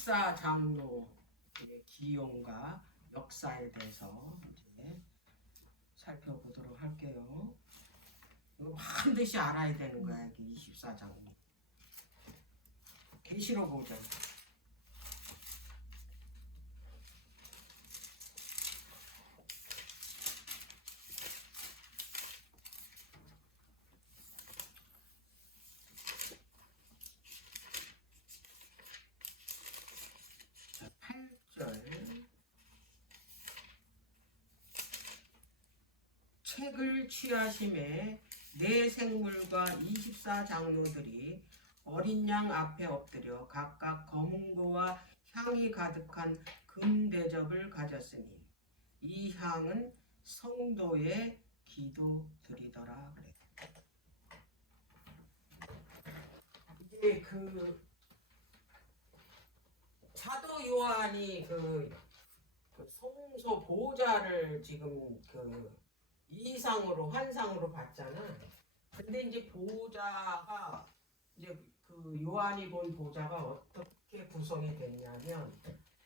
24장로의 기용과 역사에 대해서 이제 살펴보도록 할게요. 이거 반드시 알아야 되는 거야. 이게 24장로. 계시록 5장. 자, 8절. 책을 취하심에 네 생물과 24장로들이 어린 양 앞에 엎드려 각각 검은고와 향이 가득한 금대접을 가졌으니 이 향은 성도의 기도드리더라 그래. 이제 그 사도 요한이 그 성소 보좌를 지금 그 이상으로 환상으로 봤잖아. 근데 이제 보좌가 이제 그 요한이 본 보좌가 어떻게 구성이 됐냐면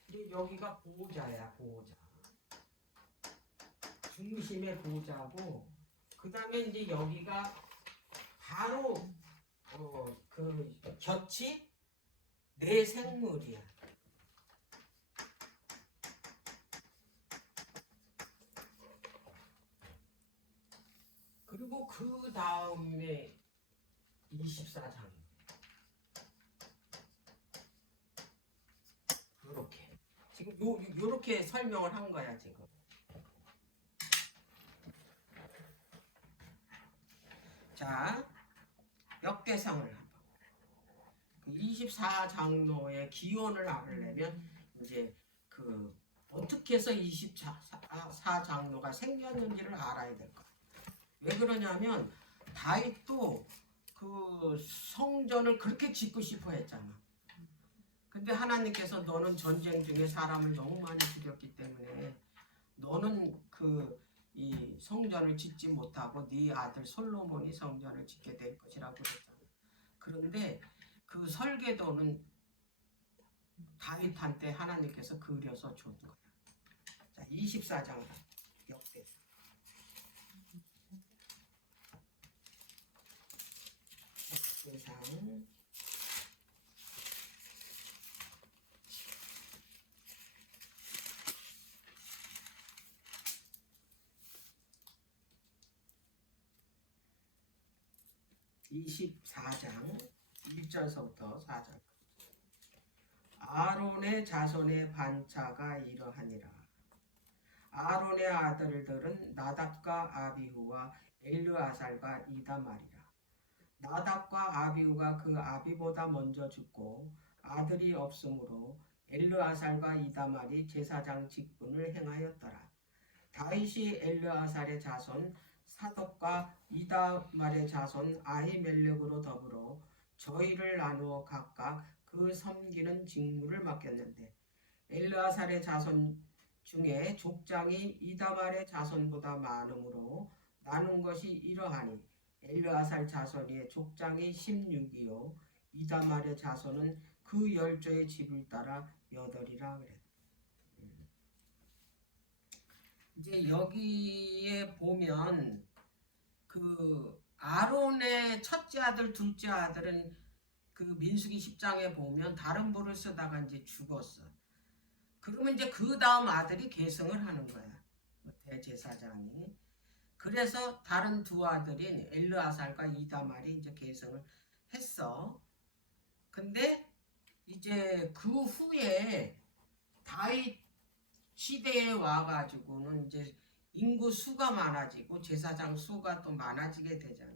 이제 여기가 보좌야, 보좌. 중심의 보좌고 그 다음에 이제 여기가 바로 그 곁이 네 생물이야. 그리고 그 다음에 24장. 요렇게. 지금 요렇게 설명을 한 거야, 지금. 자, 역대상을 한번. 그 24장로의 기원을 알으려면 이제 그 어떻게 해서 24장로가 생겼는지를 알아야 될 거야. 왜 그러냐면 다윗도 그 성전을 그렇게 짓고 싶어 했잖아. 근데 하나님께서 너는 전쟁 중에 사람을 너무 많이 죽였기 때문에 너는 그 이 성전을 짓지 못하고 네 아들 솔로몬이 성전을 짓게 될 것이라고 그랬잖아. 그런데 그 설계도는 다윗한테 하나님께서 그려서 준 거야. 자, 24장 역대상. 역대상 24장 1절서부터 4절. 아론의 자손의 반차가 이러하니라. 아론의 아들들은 나답과 아비후와 엘르아살과 이다말이라. 나답과 아비후가 그 아비보다 먼저 죽고 아들이 없으므로 엘르아살과 이다말이 제사장 직분을 행하였더라. 다윗이 엘르아살의 자손 사독과 이다말의 자손 아히멜렉으로 더불어 저희를 나누어 각각 그 섬기는 직무를 맡겼는데 엘르아살의 자손 중에 족장이 이다말의 자손보다 많으므로 나눈 것이 이러하니 엘르아살 자손의 족장이 16이요 이다말의 자손은 그 열조의 집을 따라 8이라 그래. 이제 여기에 보면 그 아론의 첫째 아들, 둘째 아들은 그 민수기 10장에 보면 다른 부를 쓰다가 이제 죽었어. 그러면 이제 그 다음 아들이 계승을 하는 거야. 대제사장이. 그래서 다른 두 아들인 엘르아살과 이다말이 이제 계승을 했어. 근데 이제 그 후에 다윗 시대에 와가지고는 이제 인구 수가 많아지고 제사장 수가 또 많아지게 되잖아.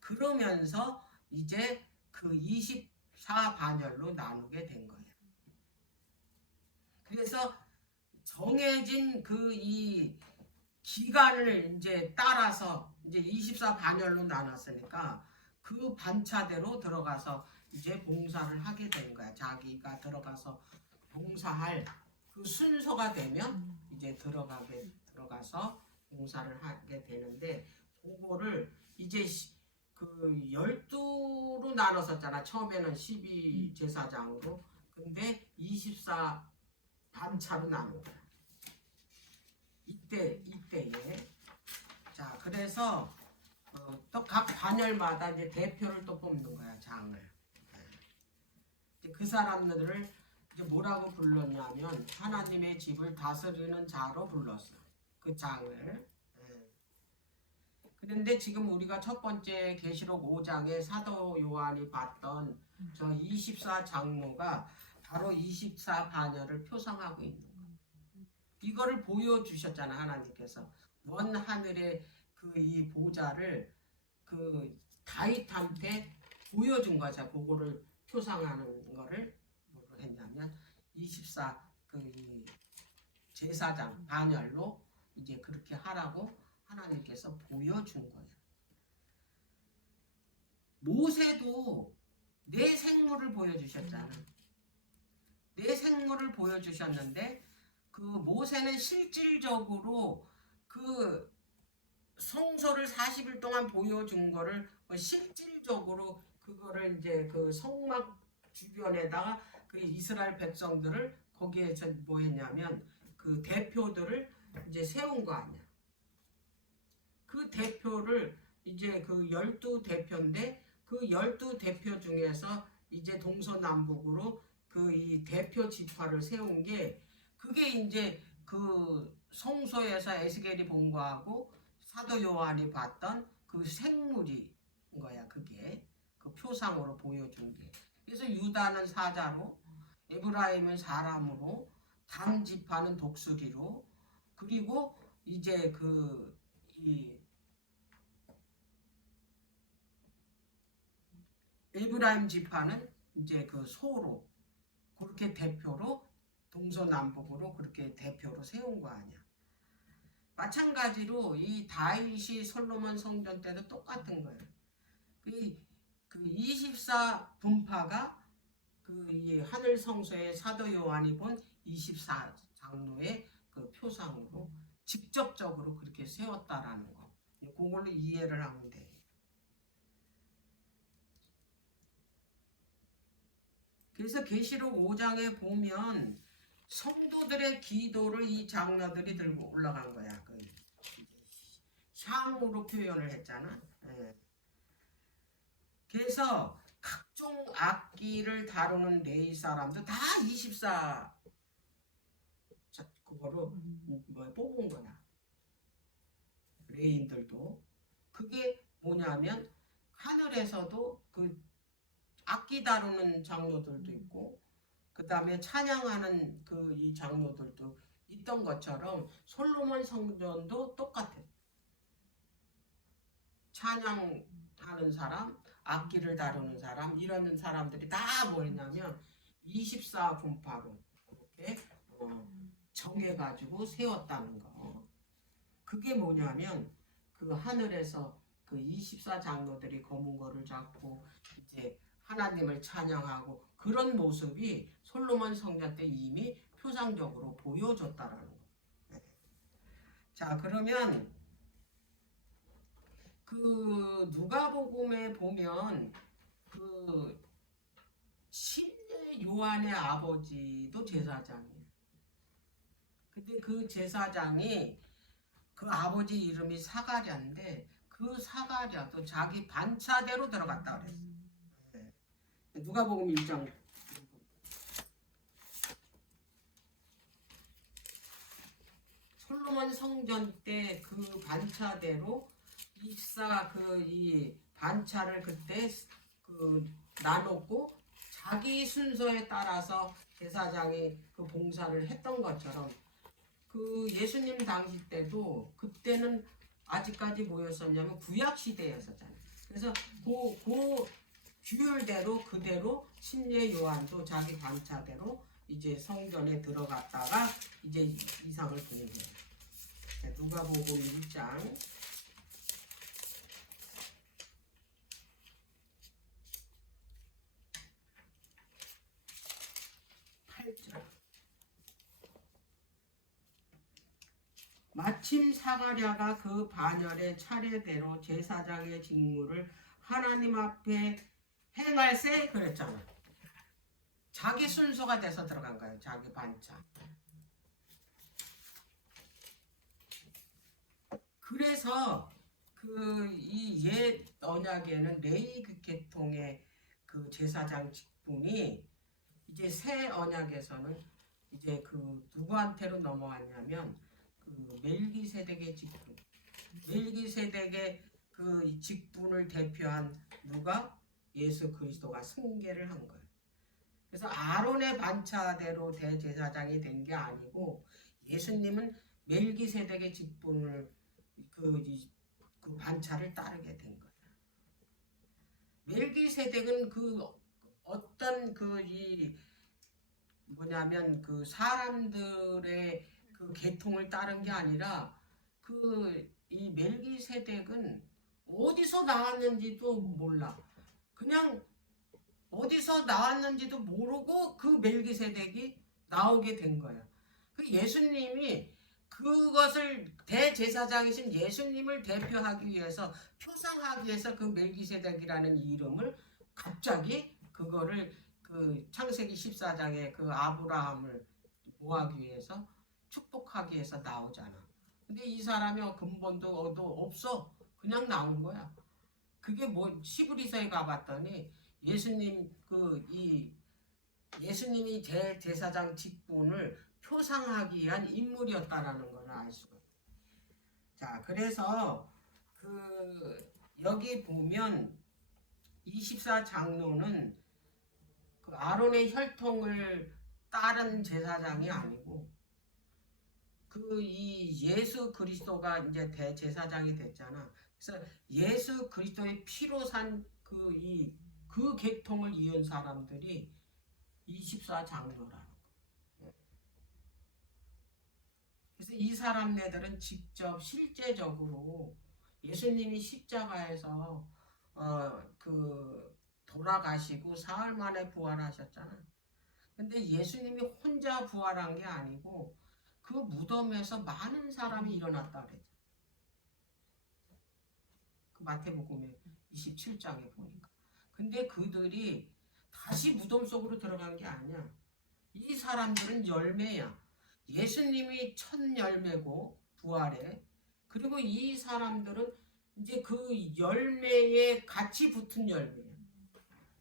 그러면서 이제 그 24반열로 나누게 된 거야. 그래서 정해진 그 이 기간을 이제 따라서 이제 24반열로 나눴으니까 그 반차대로 들어가서 이제 봉사를 하게 된 거야. 자기가 들어가서 봉사할 그 순서가 되면 이제 들어가서 봉사를 하게 되는데 그거를 이제 그 12로 나눴었잖아. 처음에는 12제사장으로 근데 24 반차로 나눈 거야. 이때에. 자, 그래서 또 각 반열마다 이제 대표를 또 뽑는 거야, 장을. 이제 그 사람들을 이제 뭐라고 불렀냐면 하나님의 집을 다스리는 자로 불렀어. 그 장을. 그런데 지금 우리가 첫 번째 계시록 5장에 사도 요한이 봤던 저 24 장로가 바로 24 반열을 표상하고 있는 거예요. 이거를 보여주셨잖아, 하나님께서. 원 하늘의 그 이 보좌를 그 다윗한테 보여준 거죠. 그거를 표상하는 거를 뭐로 했냐면 24 그 이 제사장 반열로 이제 그렇게 하라고 하나님께서 보여준 거예요. 모세도 내 생물을 보여주셨잖아. 내 생물을 보여주셨는데 그 모세는 실질적으로 그 성소를 40일 동안 보여준 거를 실질적으로 그거를 이제 그 성막 주변에다가 그 이스라엘 백성들을 거기에서 뭐 했냐면 그 대표들을 이제 세운 거 아니야. 그 대표를 이제 그 12대표인데 그 12대표 중에서 이제 동서남북으로 그 이 대표 지파를 세운 게 그게 이제 그 성소에서 에스겔이 본 거하고 사도 요한이 봤던 그 생물이 거야. 그게 그 표상으로 보여준 게. 그래서 유다는 사자로, 에브라임은 사람으로, 단 지파는 독수리로, 그리고 이제 그 이 에브라임 지파는 이제 그 소로 그렇게 대표로 동서남북으로 그렇게 대표로 세운 거 아니야. 마찬가지로 이 다윗이 솔로몬 성전 때도 똑같은 거예요. 그 24 분파가 그 이 하늘 성소의 사도 요한이 본 24 장로의 그 표상으로 직접적으로 그렇게 세웠다라는 거. 그걸로 이해를 하면 돼. 그래서 계시록 5장에 보면 성도들의 기도를 이 장로들이 들고 올라간 거야. 그 향으로 표현을 했잖아. 그래서 각종 악기를 다루는 레위 사람도 다 24 그거로 뭐 뽑은 거야. 레인들도. 그게 뭐냐면 하늘에서도 그 악기 다루는 장로들도 있고 그 다음에 찬양하는 그 이 장로들도 있던 것처럼 솔로몬 성전도 똑같아. 찬양하는 사람, 악기를 다루는 사람 이런 사람들이 다 뭐였냐면 24 분파로 그렇게 정해가지고 세웠다는 거. 그게 뭐냐면 그 하늘에서 그 24 장로들이 검은 거를 잡고 이제 하나님을 찬양하고 그런 모습이 솔로몬 성전 때 이미 표상적으로 보여줬다라는 거. 자, 그러면 그 누가복음에 보면 그 신의 요한의 아버지도 제사장이에요. 근데 그 제사장이 그 아버지 이름이 사가랴인데 그 사가랴도 자기 반차대로 들어갔다 그랬어. 누가복음 1장. 솔로몬 성전 때 그 반차대로 24 그 이 반차를 그때 그 나눴고 자기 순서에 따라서 제사장이 그 봉사를 했던 것처럼 그 예수님 당시 때도 그때는 아직까지 뭐였었냐면 구약 시대였었잖아요. 그래서 그 규율대로 그대로 신예 요한도 자기 반차대로 이제 성전에 들어갔다가 이제 이상을 보는 거예요. 누가복음 1장 8절. 마침 사가랴가 그 반열의 차례대로 제사장의 직무를 하나님 앞에 행할세 그랬잖아. 자기 순서가 돼서 들어간 거예요. 자기 반차. 그래서 그 이 옛 언약에는 레위 계통의 그 제사장 직분이 이제 새 언약에서는 이제 그 누구한테로 넘어왔냐면 그 멜기세덱의 직분. 멜기세덱의 그 직분을 대표한 누가 예수 그리스도가 승계를 한 거예요. 그래서 아론의 반차대로 대제사장이 된 게 아니고 예수님은 멜기세덱의 직분을 그 반차를 따르게 된 거예요. 멜기세덱은 그 어떤 그 뭐냐면 그 사람들의 그 계통을 따른 게 아니라 그 이 멜기세덱은 어디서 나왔는지도 몰라. 그냥 어디서 나왔는지도 모르고 그 멜기세덱이 나오게 된 거야. 그 예수님이 그것을 대제사장이신 예수님을 대표하기 위해서 표상하기 위해서 그 멜기세덱이라는 이름을 갑자기 그거를 그 창세기 14장에 그 아브라함을 모하기 위해서 축복하기 위해서 나오잖아. 근데 이 사람이 근본도 없어. 그냥 나온 거야. 그게 뭐 시브리서에 가봤더니 예수님이 대제사장 직분을 표상하기 위한 인물이었다라는 걸 알 수가 있어요. 자, 그래서 그 여기 보면 24장로는 그 아론의 혈통을 따른 제사장이 아니고 그 이 예수 그리스도가 이제 대제사장이 됐잖아. 그래서 예수 그리스도의 피로 산 그 계통을 이은 사람들이 24장로라는 거. 그래서 이 사람네들은 직접 실제적으로 예수님이 십자가에서 그 돌아가시고 사흘 만에 부활하셨잖아. 근데 예수님이 혼자 부활한 게 아니고 그 무덤에서 많은 사람이 일어났다 그랬죠. 그 마태복음에 27장에 보니까. 근데 그들이 다시 무덤 속으로 들어간 게 아니야. 이 사람들은 열매야. 예수님이 첫 열매고 부활에. 그리고 이 사람들은 이제 그 열매에 같이 붙은 열매야.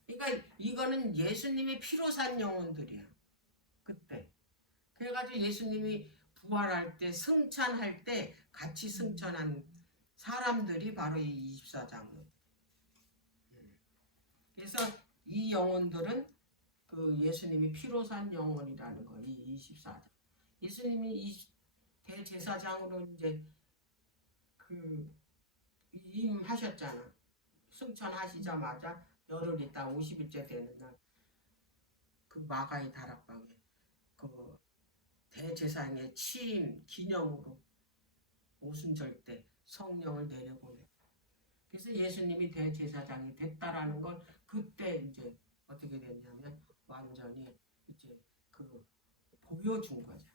그러니까 이거는 예수님의 피로 산 영혼들이야. 그때. 그래가지고 예수님이 부활할 때 승천할 때 같이 승천한 사람들이 바로 이 24장로. 그래서 이 영혼들은 그 예수님이 피로 산 영혼이라는 거, 이 24장. 예수님이 이 대제사장으로 이제 그 임하셨잖아. 승천하시자마자 열흘 있다 50일째 되는 날 그 마가의 다락방에 그 대제사장의 취임 기념으로 오순절 때 성령을 내려보내. 그래서 예수님이 대제사장이 됐다라는 걸 그때 이제 어떻게 됐냐면 완전히 이제 그 보여준 거죠.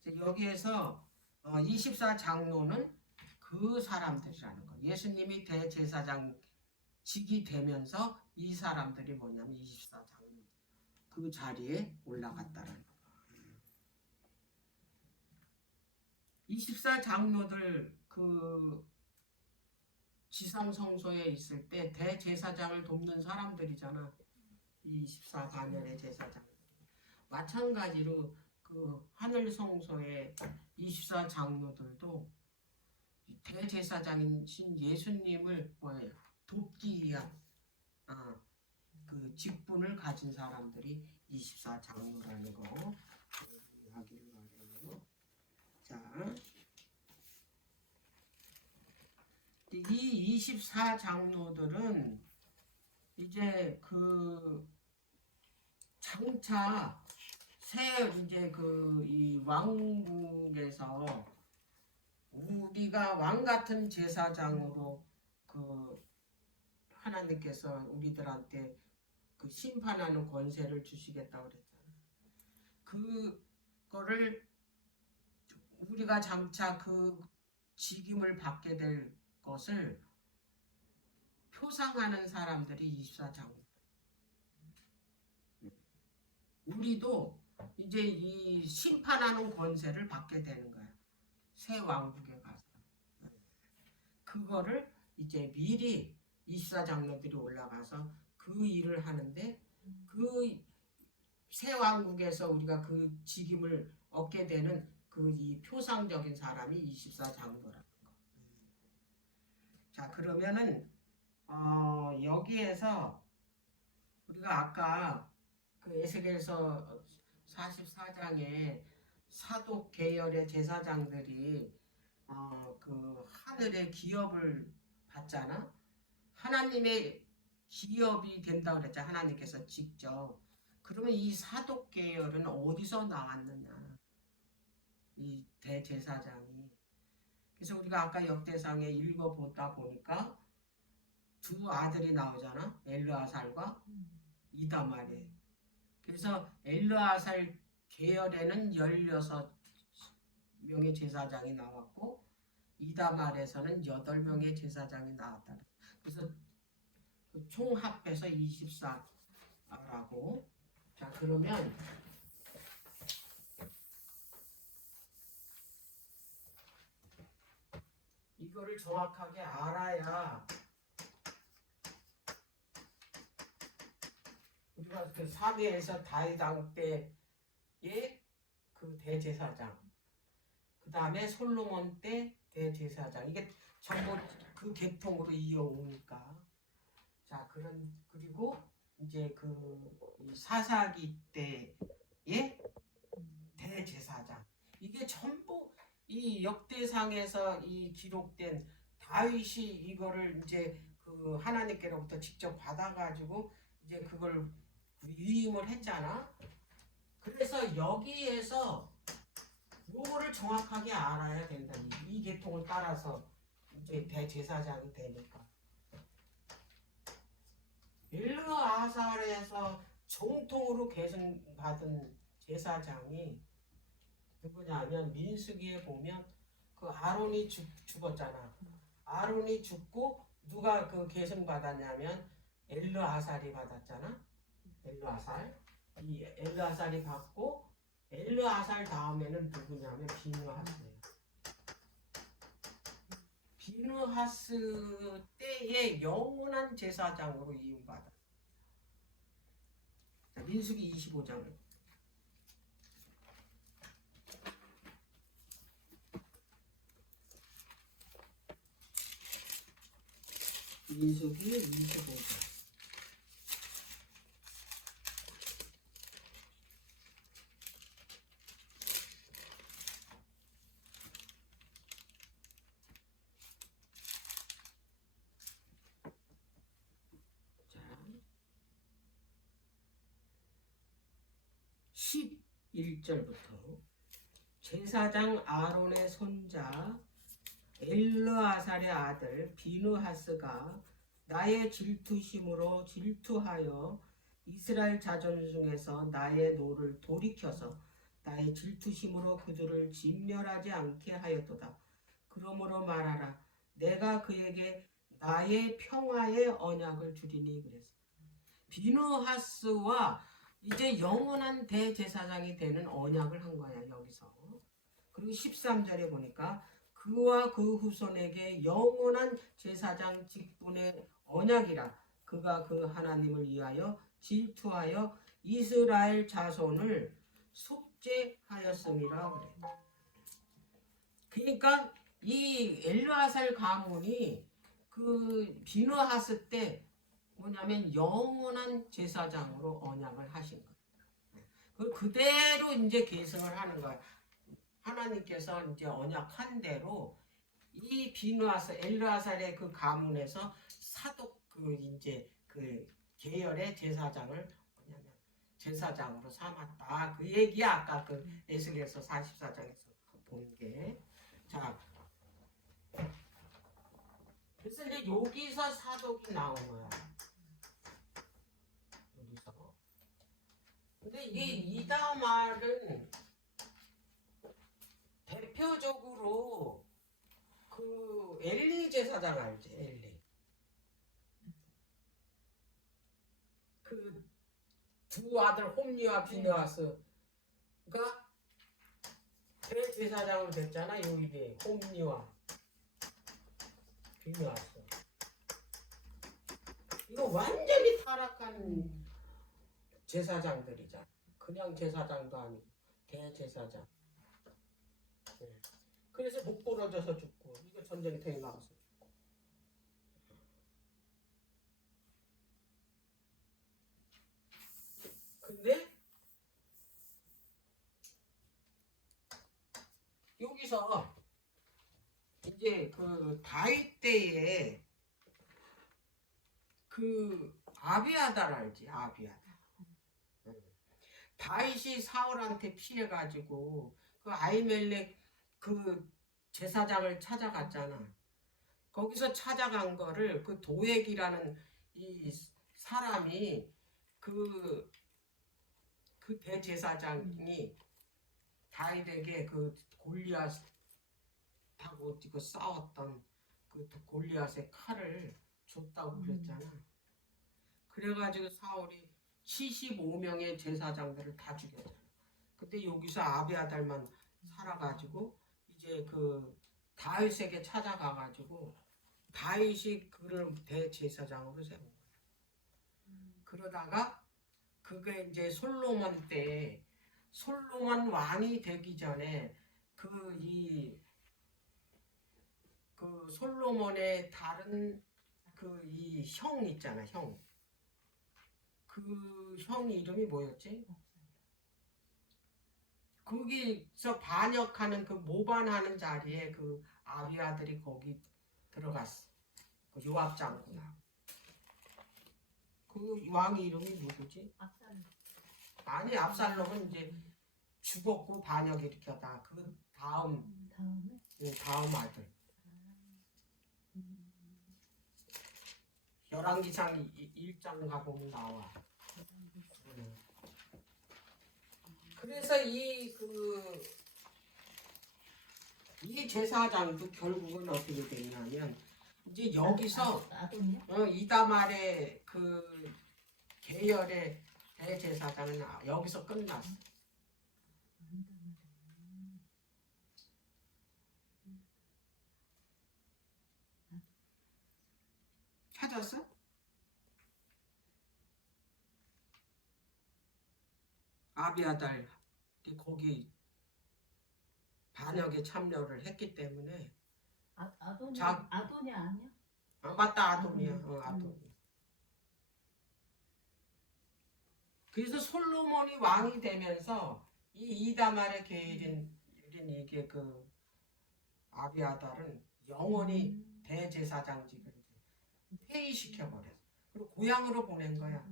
이제 여기에서 24장로는 그 사람들이라는 거. 예수님이 대제사장직이 되면서 이 사람들이 뭐냐면 24장로 그 자리에 올라갔다라는 거. 24장로들 그 지상성소에 있을 때 대제사장을 돕는 사람들이잖아. 24반열의 제사장. 마찬가지로 그 하늘성소의 24장로들도 대제사장이신 예수님을 돕기 위한 그 직분을 가진 사람들이 24장로라는 거 이야기를 말해요. 자, 이 24장로들은 이제 그 장차 새 이제 그 이 왕국에서 우리가 왕 같은 제사장으로 그 하나님께서 우리들한테 그 심판하는 권세를 주시겠다고 그랬잖아요. 그거를 우리가 장차 그 직임을 받게 될 것을 표상하는 사람들이 24장로. 우리도 이제 이 심판하는 권세를 받게 되는 거야. 새 왕국에 가서. 그거를 이제 미리 24장로들이 올라가서 그 일을 하는데 그 새 왕국에서 우리가 그 직임을 얻게 되는 그 이 표상적인 사람이 24장로라는 거. 자, 그러면은 여기에서 우리가 아까 그 에스겔서 44장에 사독 계열의 제사장들이 그 하늘의 기업을 받잖아. 하나님의 기업이 된다고 그랬잖아. 하나님께서 직접. 그러면 이 사독 계열은 어디서 나왔느냐? 이 대제사장이. 그래서 우리가 아까 역대상에 읽어보다 보니까 두 아들이 나오잖아. 엘르아살과 이다말에. 그래서 엘르아살 계열에는 16명의 제사장이 나왔고 이다말에서는 8명의 제사장이 나왔다. 그래서 총 합해서 24라고. 자, 그러면 이거를 정확하게 알아야 우리가 그 사무엘서 다윗왕 때의 그 대제사장, 그 다음에 솔로몬 때 대제사장, 이게 전부 그 계통으로 이어오니까. 자, 그리고 이제 그 사사기 때의 대제사장, 이게 전부 이 역대상에서 이 기록된 다윗이 이거를 이제 그 하나님께로부터 직접 받아가지고 이제 그걸 위임을 했잖아. 그래서 여기에서 요거를 정확하게 알아야 된다. 이 계통을 따라서 이제 대제사장이 되니까. 엘르아살에서 정통으로 계승받은 제사장이 누구냐면 민수기에 보면 그 아론이 죽었잖아. 아론이 죽고 누가 그 계승받았냐면 엘르아살이 받았잖아. 이 엘르아살이 받고 엘르아살 다음에는 누구냐면 비느하스예요. 비느하스 때의 영원한 제사장으로 이임받아. 민수기 25장을 민수기 25장. 자, 11절부터 제사장 아론의 손자 엘르아살의 아들 비느하스가 나의 질투심으로 질투하여 이스라엘 자손 중에서 나의 노를 돌이켜서 나의 질투심으로 그들을 진멸하지 않게 하였도다. 그러므로 말하라. 내가 그에게 나의 평화의 언약을 주리니 그랬어. 비느하스와 이제 영원한 대제사장이 되는 언약을 한 거야 여기서. 그리고 13절에 보니까 그와 그 후손에게 영원한 제사장 직분의 언약이라. 그가 그 하나님을 위하여 질투하여 이스라엘 자손을 속죄하였음이라 그래. 그러니까 이 엘르아살 가문이 그 비느하스 때 뭐냐면 영원한 제사장으로 언약을 하신 거예요. 그걸 그대로 이제 계승을 하는 거예요. 하나님께서 이제 언약한 대로 이 비느하스 엘르아살의 그 가문에서 사독 그 이제 그 계열의 제사장을 뭐냐면 제사장으로 삼았다. 그 얘기야 아까 그 에스겔서 44장에서 본 게. 자, 그래서 이제 여기서 사독이 나온 거야. 여기서. 근데 이 다음 말은 대표적으로 그 엘리 제사장 알지? 엘리. 그 두 아들 홈리와 비느하스가 대제사장으로 됐잖아. 요 입에 홈리와 비느하스. 이거 완전히 타락한 제사장들이잖아. 그냥 제사장도 아니고 대제사장. 네. 그래서 목 부러져서 죽고 이거 전쟁터에 나가서 죽고. 근데 여기서 이제 그 다윗 때에 그 아비아달 알지? 아비아달. 다윗이 사울한테 피해가지고 그 아히멜렉 그 제사장을 찾아갔잖아. 거기서 찾아간 거를 그 도액이라는 이 사람이 그 대제사장이 다윗에게 그 골리앗하고 그 싸웠던 그 골리앗의 칼을 줬다고 그랬잖아. 그래가지고 사울이 75명의 제사장들을 다 죽였잖아. 근데 여기서 아비아달만 살아가지고 이제 그 다윗에게 찾아가가지고 다윗이 그를 대제사장으로 세운 거야. 그러다가 그게 이제 솔로몬 때 솔로몬 왕이 되기 전에 그 솔로몬의 다른 그 이 형 있잖아, 형. 그 형 이름이 뭐였지? 거기서 반역하는 그 모반하는 자리에 그 아비아들이 거기 들어갔어. 그 요압 장군. 그 왕 이름이 누구지? 압살롬. 아니 압살롬은 이제 죽었고 반역 일으켰다. 그 다음 다음에 다음 아들. 열왕기상 1장 가보면 나와. 그래서 이 제사장도 결국은 어떻게 됐냐면 이제 여기서 아돈이야? 이다말의 그 계열의 대제사장은 여기서 끝났어. 찾았어? 아비아달 거기 반역에 참여를 했기 때문에 아돈이야 아니야? 맞다 아돈이야. 아돈. 그래서 솔로몬이 왕이 되면서 이 이다말의 계열인 이게 그 아비아달은 영원히 대제사장직을 폐위시켜 버렸어. 그리고 고향으로 보낸 거야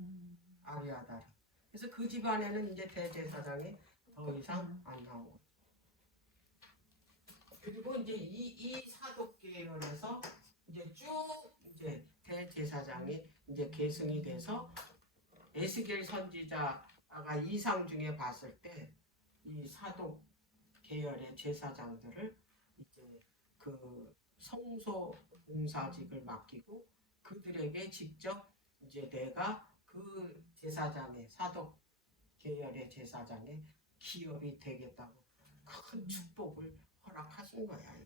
아비아달을. 그래서 그 집안에는 이제 대제사장이 더 이상 안 나오고. 그리고 이제 이 사독계열에서 이제 쭉 이제 대제사장이 이제 계승이 돼서 에스겔 선지자가 이상 중에 봤을 때 이 사독 계열의 제사장들을 이제 그 성소 봉사직을 맡기고 그들에게 직접 이제 내가 그 제사장의 사독 계열의 제사장의 기업이 되겠다고 큰 축복을 허락하신 거야.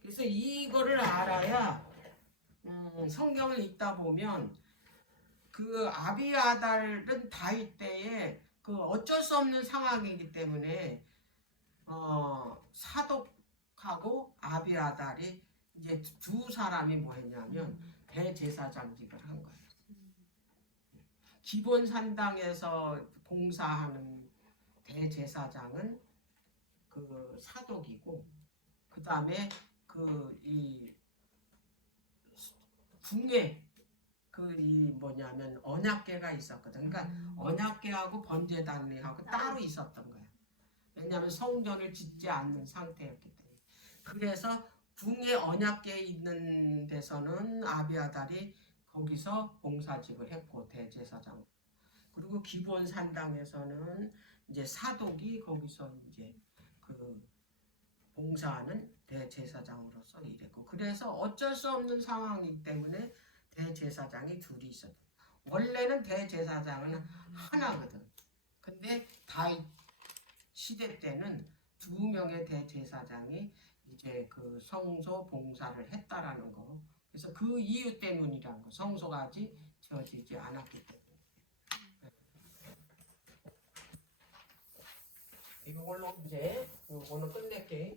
그래서 이거를 알아야 성경을 읽다 보면 그 아비아달은 다윗 때에 그 어쩔 수 없는 상황이기 때문에 사독하고 아비아달이 이제 두 사람이 뭐 했냐면 대제사장직을 한 거예요. 기본 산당에서 봉사하는 대제사장은 그 사독이고 그 다음에 그 이 궁에 뭐냐면 언약궤가 있었거든. 그러니까 언약궤하고 번제단례하고 따로 있었던 거야. 왜냐하면 성전을 짓지 않는 상태였기 때문에. 그래서 궁에 언약궤 있는 데서는 아비아달이 거기서 봉사직을 했고 대제사장. 그리고 기본 산당에서는 이제 사독이 거기서 이제 그 봉사하는 대제사장으로서 일했고. 그래서 어쩔 수 없는 상황이기 때문에 대제사장이 둘이 있었다. 원래는 대제사장은 하나거든. 근데 다윗 시대 때는 2명의 대제사장이 이제 그 성소 봉사를 했다라는 거. 그래서 그 이유 때문이란 거. 성소가 아직 지어지지 않았기 때문에. 이걸로 이제 요거는 끝낼게.